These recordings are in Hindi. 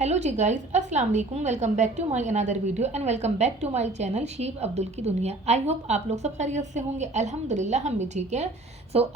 हेलो जी गाइस, अस्सलाम वालेकुम। Welcome back to my another video and welcome back to my channel शीप अब्दुल की दुनिया। आई होप आप लोग सब खैरियत से होंगे। अल्हम्दुलिल्लाह हम भी ठीक है।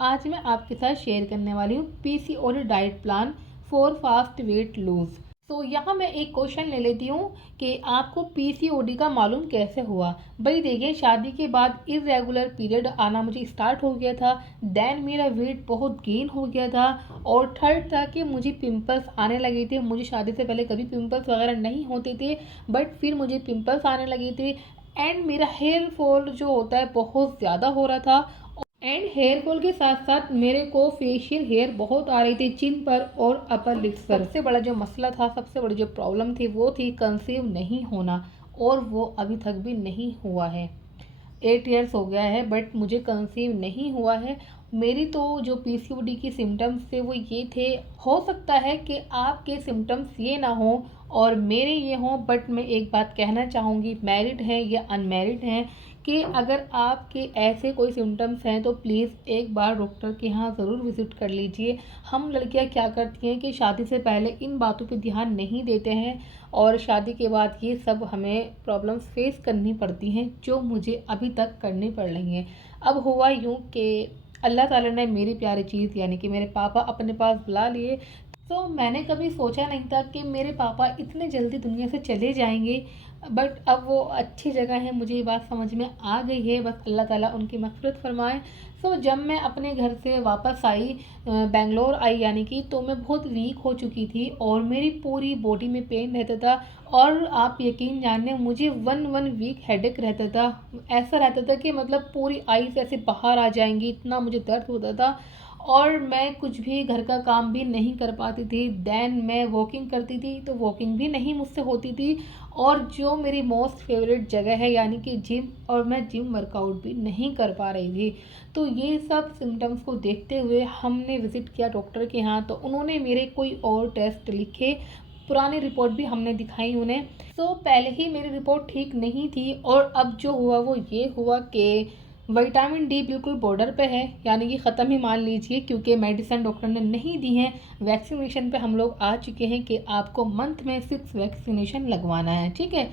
आज मैं आपके साथ शेयर करने वाली हूँ PCOD diet plan for fast weight lose. यहाँ मैं एक क्वेश्चन ले लेती हूँ कि आपको पीसीओडी का मालूम कैसे हुआ। भाई देखिए, शादी के बाद इरेगुलर पीरियड आना मुझे स्टार्ट हो गया था। देन मेरा वेट बहुत गेन हो गया था। और थर्ड था कि मुझे पिंपल्स आने लगे थे। मुझे शादी से पहले कभी पिंपल्स वगैरह नहीं होते थे, बट फिर मुझे पिंपल्स आने लगे थे। एंड मेरा हेयर फॉल जो होता है बहुत ज़्यादा हो रहा था। एंड हेयर फॉल के साथ साथ मेरे को फेशियल हेयर बहुत आ रही थी चिन पर और अपर लिप्स पर। सबसे बड़ा जो मसला था, सबसे बड़ी जो प्रॉब्लम थी वो थी कंसीव नहीं होना, और वो अभी तक भी नहीं हुआ है। 8 ईयर्स हो गया है बट मुझे कंसीव नहीं हुआ है। मेरी तो जो पीसीओडी की सिम्टम्स थे वो ये थे। हो सकता है कि आपके सिम्टम्स ये ना हो और मेरे ये हों, बट मैं एक बात कहना चाहूँगी, मैरिड हैं या अनमैरिड हैं, कि अगर आपके ऐसे कोई सिम्टम्स हैं तो प्लीज़ एक बार डॉक्टर के यहाँ ज़रूर विज़िट कर लीजिए। हम लड़कियाँ क्या करती हैं कि शादी से पहले इन बातों पे ध्यान नहीं देते हैं और शादी के बाद ये सब हमें प्रॉब्लम्स फेस करनी पड़ती हैं, जो मुझे अभी तक करनी पड़ रही हैं। अब हुआ यूँ कि अल्लाह ताला ने मेरी प्यारी चीज़ यानी कि मेरे पापा अपने पास बुला लिए। मैंने कभी सोचा नहीं था कि मेरे पापा इतने जल्दी दुनिया से चले जाएंगे, बट अब वो अच्छी जगह है, मुझे ये बात समझ में आ गई है। बस अल्लाह ताला उनकी मग़फ़िरत फरमाए। जब मैं अपने घर से वापस आई, बेंगलोर आई यानी कि, तो मैं बहुत वीक हो चुकी थी और मेरी पूरी बॉडी में पेन रहता था। और आप यकीन जानिए, मुझे वन वीक हेडेक रहता था। ऐसा रहता था कि मतलब पूरी आईज ऐसे बाहर आ जाएंगी, इतना मुझे दर्द होता था। और मैं कुछ भी घर का काम भी नहीं कर पाती थी। देन मैं वॉकिंग करती थी तो वॉकिंग भी नहीं मुझसे होती थी। और जो मेरी मोस्ट फेवरेट जगह है यानी कि जिम, और मैं जिम वर्कआउट भी नहीं कर पा रही थी। तो ये सब सिम्टम्स को देखते हुए हमने विज़िट किया डॉक्टर के यहाँ। तो उन्होंने मेरे कोई और टेस्ट लिखे, पुरानी रिपोर्ट भी हमने दिखाई उन्हें। पहले ही मेरी रिपोर्ट ठीक नहीं थी और अब जो हुआ वो ये हुआ कि विटामिन डी बिल्कुल बॉर्डर पे है, यानी कि ख़त्म ही मान लीजिए, क्योंकि मेडिसिन डॉक्टर ने नहीं दी है। वैक्सीनेशन पे हम लोग आ चुके हैं कि आपको मंथ में 6 वैक्सीनेशन लगवाना है, ठीक है।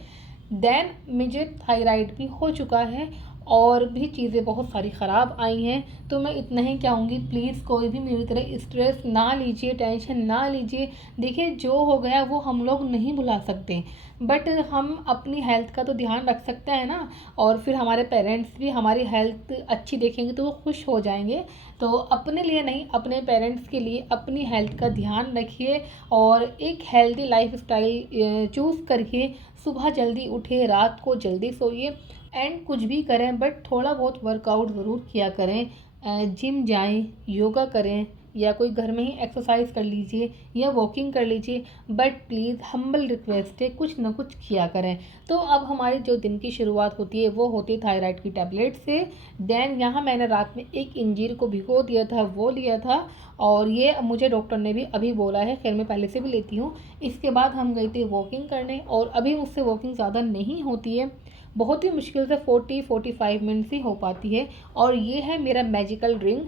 देन मुझे थायराइड भी हो चुका है और भी चीज़ें बहुत सारी ख़राब आई हैं। तो मैं इतना ही कहूँगी, प्लीज़ कोई भी मेरी तरह स्ट्रेस ना लीजिए, टेंशन ना लीजिए। देखिए, जो हो गया वो हम लोग नहीं भुला सकते, बट हम अपनी हेल्थ का तो ध्यान रख सकते हैं ना। और फिर हमारे पेरेंट्स भी हमारी हेल्थ अच्छी देखेंगे तो वो खुश हो जाएंगे। तो अपने लिए नहीं, अपने पेरेंट्स के लिए अपनी हेल्थ का ध्यान रखिए और एक हेल्दी लाइफ स्टाइल चूज़ करिए। सुबह जल्दी उठे, रात को जल्दी सोइए, एंड कुछ भी करें बट थोड़ा बहुत वर्कआउट ज़रूर किया करें। जिम जाएं, योगा करें, या कोई घर में ही एक्सरसाइज कर लीजिए या वॉकिंग कर लीजिए, बट प्लीज़ हम्बल रिक्वेस्ट है, कुछ ना कुछ किया करें। तो अब हमारी जो दिन की शुरुआत होती है वो होती है थायराइड की टैबलेट से। देन यहाँ मैंने रात में एक इंजीर को भिगो दिया था, वो लिया था, और ये मुझे डॉक्टर ने भी अभी बोला है, खैर मैं पहले से भी लेती हूँ। इसके बाद हम गए थे वॉकिंग करने, और अभी मुझसे वॉकिंग ज़्यादा नहीं होती है, बहुत ही मुश्किल से 40-45 मिनट ही हो पाती है। और ये है मेरा मैजिकल ड्रिंक,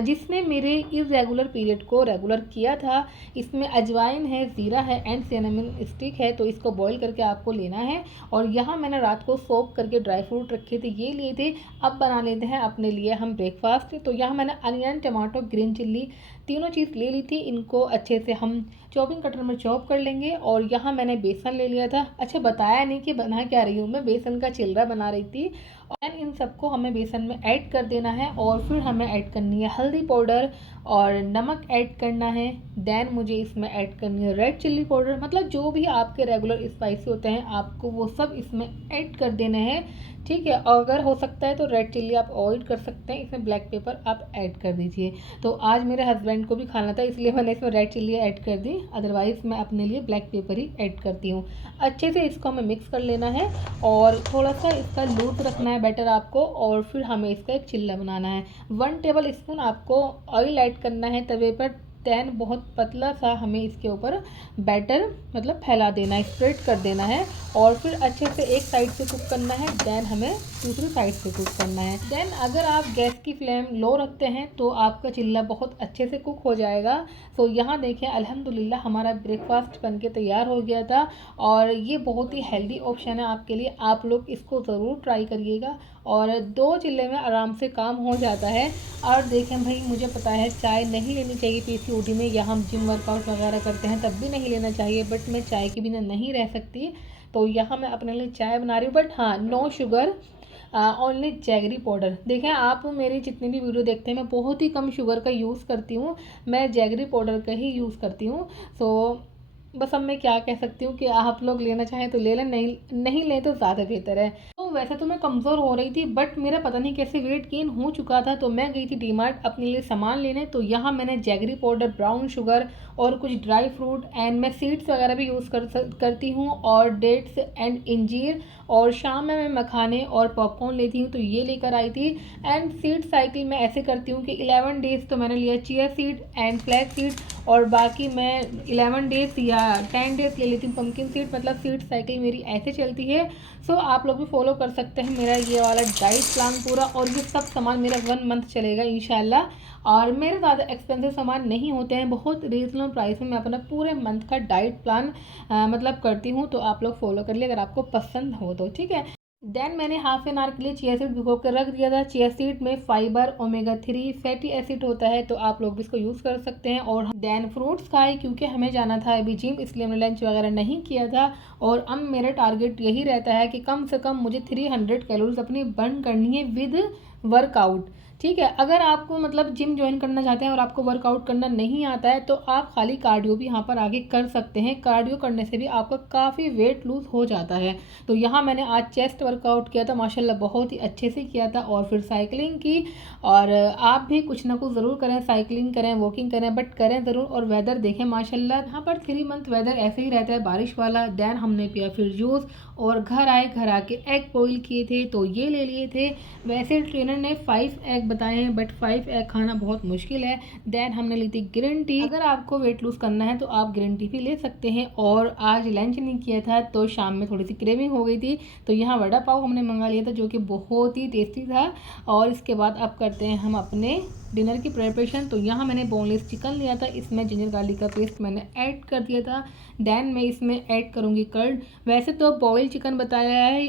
जिसने मेरे इरेगुलर पीरियड को रेगुलर किया था। इसमें अजवाइन है, ज़ीरा है एंड सिनेमन स्टिक है। तो इसको बॉईल करके आपको लेना है। और यहाँ मैंने रात को सोक करके ड्राई फ्रूट रखे थे, ये लिए थे। अब बना लेते हैं अपने लिए हम ब्रेकफास्ट। तो यहाँ मैंने अनियन, टमाटो, ग्रीन चिल्ली तीनों चीज़ ले ली थी। इनको अच्छे से हम चॉपिंग कटर में चॉप कर लेंगे। और यहाँ मैंने बेसन ले लिया था। अच्छा, बताया नहीं कि बना क्या रही हूँ मैं, बेसन का चिल्ला बना रही थी। और इन सबको हमें बेसन में ऐड कर देना है। और फिर हमें ऐड करनी है हल्दी पाउडर और नमक ऐड करना है। देन मुझे इसमें ऐड करनी है रेड चिल्ली पाउडर, मतलब जो भी आपके रेगुलर स्पाइसी होते हैं आपको वो सब इसमें ऐड कर देने हैं, ठीक है। अगर हो सकता है तो रेड चिल्ली आप अवॉइड कर सकते हैं, इसमें ब्लैक पेपर आप ऐड कर दीजिए। तो आज मेरे हस्बैंड को भी खाना था इसलिए मैंने इसमें रेड चिल्ली ऐड कर दी, अदरवाइज़ मैं अपने लिए ब्लैक पेपर ही ऐड करती हूँ। अच्छे से इसको हमें मिक्स कर लेना है और थोड़ा सा इसका लूज रखना है बैटर आपको। और फिर हमें इसका एक चिल्ला बनाना है। 1 टेबल स्पून आपको ऑयल ऐड करना है तवे पर। देन बहुत पतला सा हमें इसके ऊपर बैटर मतलब फैला देना है, स्प्रेड कर देना है और फिर अच्छे से एक साइड से कुक करना है, देन हमें दूसरी साइड से कुक करना है। देन अगर आप गैस की फ्लेम लो रखते हैं तो आपका चिल्ला बहुत अच्छे से कुक हो जाएगा। तो यहाँ देखिए अल्हम्दुलिल्लाह हमारा ब्रेकफास्ट बनके तैयार हो गया था और ये बहुत ही हेल्दी ऑप्शन है आपके लिए, आप लोग इसको ज़रूर ट्राई करिएगा और 2 चिल्ले में आराम से काम हो जाता है। और देखें भाई, मुझे पता है चाय नहीं लेनी चाहिए पीसीओडी में, या हम जिम वर्कआउट वगैरह करते हैं तब भी नहीं लेना चाहिए, बट मैं चाय के बिना नहीं रह सकती, तो यहाँ मैं अपने लिए चाय बना रही हूँ। बट हाँ, no sugar, only jaggery powder. देखें आप मेरी जितनी भी वीडियो देखते हैं मैं बहुत ही कम शुगर का यूज़ करती हूँ, मैं जैगरी पाउडर का ही यूज़ करती हूँ। सो बस अब मैं क्या कह सकती हूँ कि आप लोग लेना चाहें तो ले लें, नहीं लें तो ज़्यादा बेहतर है। तो वैसे तो मैं कमज़ोर हो रही थी, बट मेरा पता नहीं कैसे वेट गेन हो चुका था, तो मैं गई थी डीमार्ट अपने लिए सामान लेने। तो यहाँ मैंने जैगरी पाउडर, ब्राउन शुगर और कुछ ड्राई फ्रूट एंड मैं सीड्स वगैरह भी यूज़ करती हूँ और डेट्स एंड इंजीर, और शाम में मैं मखाने और पॉपकॉर्न लेती हूँ तो ये लेकर आई थी। एंड सीड साइकिल मैं ऐसे करती हूँ कि 11 डेज़ तो मैंने लिया chia seed and flax seed, और बाकी मैं 11 डेज़ या 10 डेज़ ले लेती हूँ पम्पकिन सीड, मतलब सीड साइकिल मेरी ऐसे चलती है। सो आप लोग भी फॉलो कर सकते हैं मेरा ये वाला डाइट प्लान पूरा, और ये सब सामान मेरा 1 मंथ चलेगा इंशाल्लाह। और मेरे ज़्यादा एक्सपेंसिव सामान नहीं होते हैं, बहुत रीजनेबल प्राइस में मैं अपना पूरे मंथ का डाइट प्लान मतलब करती हूँ, तो आप लोग फॉलो कर लिए अगर आपको पसंद हो तो, ठीक है। देन मैंने हाफ एन आवर के लिए चिया सीड भिगो कर रख दिया था। चिया सीड में फाइबर, ओमेगा 3 फैटी एसिड होता है, तो आप लोग भी इसको यूज़ कर सकते हैं। और देन फ्रूट्स खाए क्योंकि हमें जाना था अभी जिम, इसलिए हमने लंच वगैरह नहीं किया था। और अब मेरा टारगेट यही रहता है कि कम से कम मुझे 300 कैलोरीज अपनी बर्न करनी है विद वर्कआउट, ठीक है। अगर आपको मतलब जिम ज्वाइन करना चाहते हैं और आपको वर्कआउट करना नहीं आता है तो आप खाली कार्डियो भी यहाँ पर आगे कर सकते हैं, कार्डियो करने से भी आपका काफ़ी वेट लूज़ हो जाता है। तो यहाँ मैंने आज चेस्ट वर्कआउट किया था, माशाल्लाह बहुत ही अच्छे से किया था, और फिर साइकिलिंग की। और आप भी कुछ ना कुछ ज़रूर करें, साइकिलिंग करें, वॉकिंग करें, बट करें ज़रूर। और वेदर देखें माशाल्लाह यहाँ पर 3 मंथ वेदर ऐसे ही रहता है बारिश वाला। देन हमने पिया फिर जूस और घर आए, घर आके एग बॉईल किए थे तो ये ले लिए थे। वैसे ट्रेनर ने 5 एग बताए हैं, बट 5 एग खाना बहुत मुश्किल है। देन हमने ली थी ग्रीन टी, अगर आपको वेट लूज़ करना है तो आप ग्रीन टी भी ले सकते हैं। और आज लंच नहीं किया था तो शाम में थोड़ी सी क्रेविंग हो गई थी, तो यहाँ वड़ा पाव हमने मंगा लिया था जो कि बहुत ही टेस्टी था। और इसके बाद अब करते हैं हम अपने डिनर की प्रिपरेशन। तो यहाँ मैंने बोनलेस चिकन लिया था, इसमें जिंजर गार्लिक का पेस्ट मैंने ऐड कर दिया था। देन मैं इसमें ऐड करूँगी कर्ड। वैसे तो बॉयल चिकन बताया है,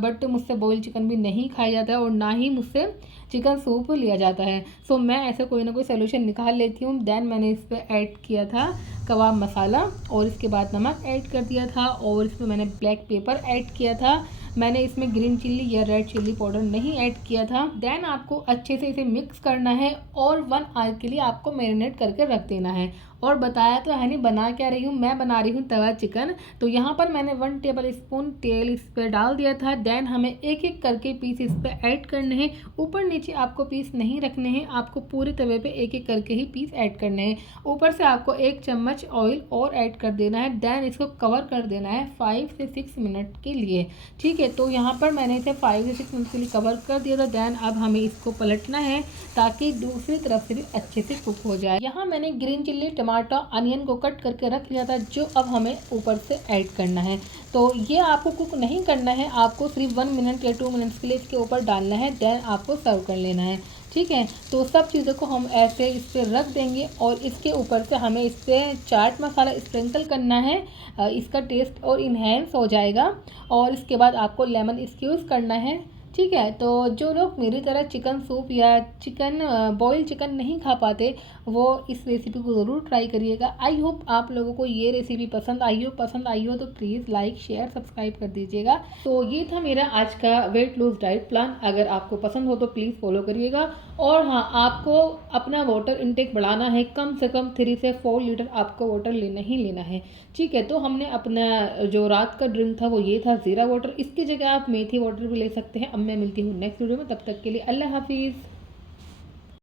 बट मुझसे बॉयल चिकन भी नहीं खाया जाता है और ना ही मुझसे चिकन सूप लिया जाता है। सो मैं ऐसे कोई ना कोई सोल्यूशन निकाल लेती हूँ। देन मैंने इस पर ऐड किया था कबाब मसाला, और इसके बाद नमक ऐड कर दिया था, और इसमें मैंने ब्लैक पेपर ऐड किया था। मैंने इसमें ग्रीन चिल्ली या रेड चिल्ली पाउडर नहीं ऐड किया था। देन आपको अच्छे से इसे मिक्स करना है और 1 आवर के लिए आपको मैरिनेट करके रख देना है। और बताया तो है नहीं बना क्या रही हूँ, मैं बना रही हूँ तवा चिकन। तो यहाँ पर मैंने 1 टेबल स्पून तेल इस पर डाल दिया था। देन हमें एक एक करके पीस इस पर ऐड करने हैं, ऊपर नीचे आपको पीस नहीं रखने हैं, आपको पूरे तवे पे एक एक करके ही पीस ऐड करने हैं। ऊपर से आपको 1 चम्मच ऑयल और ऐड कर देना है। देन इसको कवर कर देना है 5 से 6 मिनट के लिए, ठीक है। तो यहाँ पर मैंने इसे 5 से 6 मिनट के लिए कवर कर दिया था। देन अब हमें इसको पलटना है ताकि दूसरी तरफ से भी अच्छे से कुक हो जाए। यहाँ मैंने ग्रीन चिल्ली, टमाटर, अनियन को कट करके रख लिया था, जो अब हमें ऊपर से ऐड करना है। तो ये आपको कुक नहीं करना है, आपको सिर्फ 1 मिनट या 2 मिनट्स के लिए इसके ऊपर डालना है। देन आपको सर्व कर लेना है, ठीक है। तो सब चीज़ों को हम ऐसे इस पर रख देंगे और इसके ऊपर से हमें इस पर चाट मसाला स्प्रिंकल करना है, इसका टेस्ट और इन्हेंस हो जाएगा। और इसके बाद आपको लेमन स्क्यूज़ करना है, ठीक है। तो जो लोग मेरी तरह चिकन सूप या चिकन बॉयल चिकन नहीं खा पाते वो इस रेसिपी को ज़रूर ट्राई करिएगा। आई होप आप लोगों को ये रेसिपी पसंद आई हो तो प्लीज़ लाइक, शेयर, सब्सक्राइब कर दीजिएगा। तो ये था मेरा आज का वेट लूज डाइट प्लान, अगर आपको पसंद हो तो प्लीज़ फॉलो करिएगा। और हाँ, आपको अपना वाटर इनटेक बढ़ाना है, कम से कम 3 से 4 लीटर आपको वाटर लेना ही लेना है, ठीक है। तो हमने अपना जो रात का ड्रिंक था वो ये था ज़ीरा वाटर, इसकी जगह आप मेथी वाटर भी ले सकते हैं। अब मैं मिलती हूँ नेक्स्ट वीडियो में, तब तक के लिए अल्लाह हाफिज़।